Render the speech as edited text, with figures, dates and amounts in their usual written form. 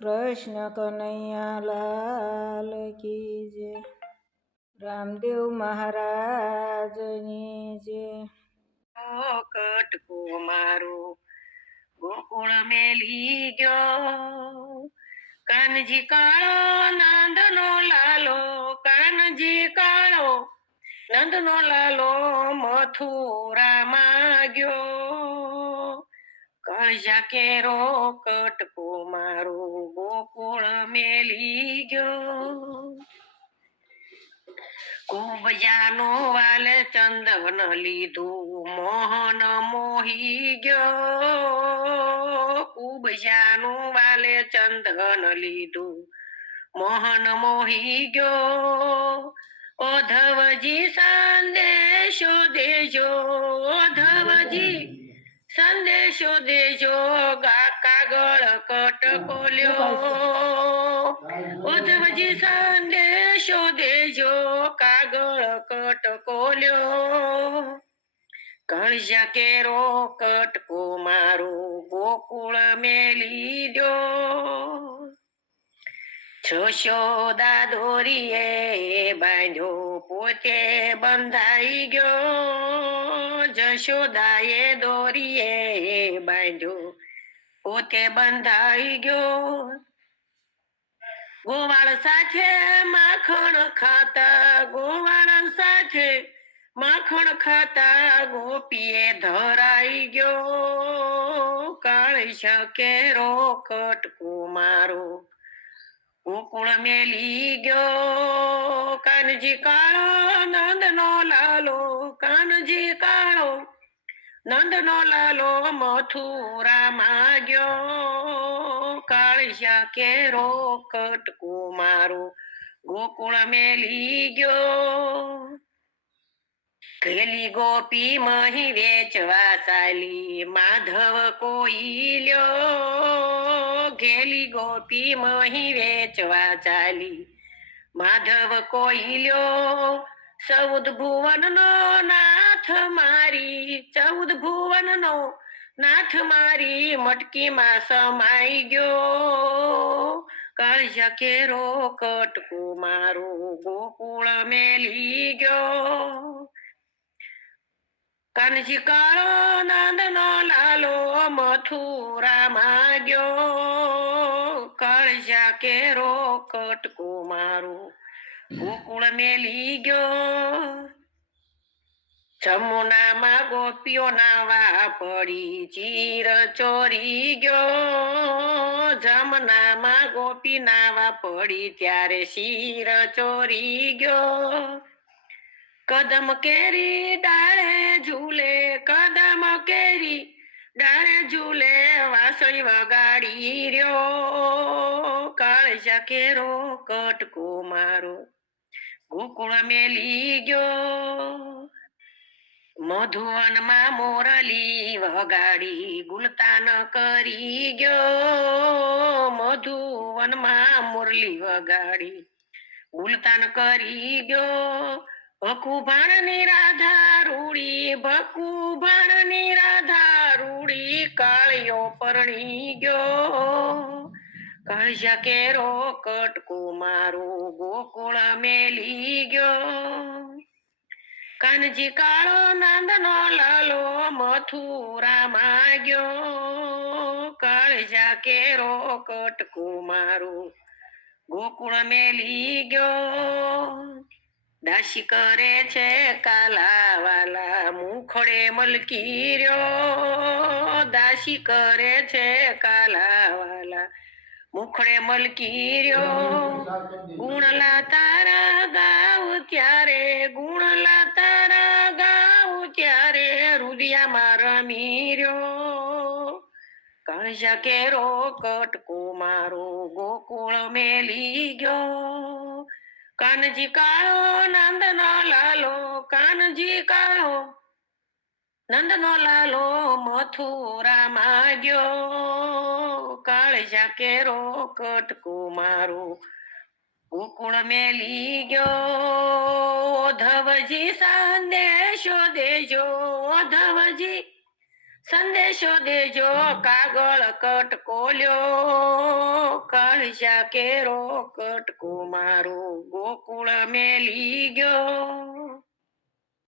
કૃષ્ણ કનૈયા લાલ કી જય. રામદેવ મહારાજની જય. કટકો મારો ગોકુળ મેલી ગયો, કાનજી કાળો નંદનો લાલો, કાનજી કાળો નંદનો લાલો મથુરામાં ગયો. કળજા કેરો કટકો મારો ગોકુળ મેલી ગયો. કુબજાનો વાલ ચંદન લીધું મોહન મોહી ગયો. કુબજાનું વાલે ચંદન લીધું મોહન મોહી ગયો. ઓધવજી સંદેશો દેજો, ઓધવજી સંદેશો દેજો, કાગળ કટકો લ્યો. ઓધવજી સંદેશો દેજો, કાગળ કટકો લ્યો. કળજા કેરો કટકો મારો ગોકુળ મેલી દો. જશોદા દોરીએ બાંધ્યો પોતે બંધાઈ ગયો. જશોદાએ દોરીએ બાંધ્યો પોતે બંધાઈ ગયો. ગોવાળ સાથે માખણ ખાતા, ગોવાળ સાથે માખણ ખાતા ગોપીએ ધરાઈ ગયો. કાળજા કેરો કટકો મારો ગોકુળ મેલી ગયો. કાનજી કાળો નંદનો લાલો, કાનજી કાળો નંદનો લાલો મથુરામાં ગયો. કાળજા કેરો કટકો મારો ગોકુળ મેલી ગયો. ઘેલી ગોપી મહી વેચવા ચાલી, માધવ કોઈ લ્યો. ઘેલી ગોપી મહી વેચવા ચાલી, માધવ કોઈ લ્યો. 14 ભુવનનો નાથ મારી, 14 ભુવનનો નાથ મારી મટકીમાં સમાઈ ગયો. કાળજા કેરો કટકો મારો ગોકુળ મેલી ગયો. કાનજી કાળો નંદનો લાલો મથુરામાં ગયો. કાળજા કેરો કટકો મારો ગોકુળ મેલી ગયો. જમુનામાં ગોપીઓ નાવા પડી, ચીર ચોરી ગયો. જમનામાં ગોપી નાવા પડી ત્યારે શીર ચોરી ગયો. કદમ કેરી ડાળે ઝૂલે, કદમ કેરી ડાળે ઝૂલે, વાંસળી વગાડી રહ્યો. કાળજા કેરો કટકો મારો ગોકુળ મેલી ગયો. મધુવનમાં મોરલી વગાડી ગુલતાન કરી ગયો. મધુવનમાં મુરલી વગાડી ગુલતાન કરી ગયો. ભકુભાણની રાધા રૂડી, ભકુભાણની રાધા રૂડી, કાળિયો પરણી ગયો. કાળજા કેરો કટકો મારો ગોકુળ મેલી ગયો. કાનજી કાળો નંદનો લાલો મથુરામાં ગયો. કાળજા કેરો કટકો મારો ગોકુળ મેલી ગયો. દાસી કરે છે કાલાવાલા, મુખડે મલકી રહ્યો. દાસી કરે છે કાલાવાલા, મુખડે મલકી રહ્યો. ગુણલા તારા ગાવ ત્યારે, ગુણલા તારા ગાવ ત્યારે, રુદિયામાં રમી રહ્યો. કાળજા કેરો કટકો મારો ગોકુળ મેલી ગયો. કાનજી કાળો નંદનો લાલો, કાનજી કાળો નંદનો લાલો મથુરામાં ગયો. કાળજા કેરો કટકો મારો ગોકુળ મેલી ગયો. ઓધવજી સંદેશો દેજો, ઓધવજી સંદેશો દેજો, કાગળ કટકો લ્યો. કાળ આવશા કેરો કટકો મારો ગોકુળ મેલી ગયો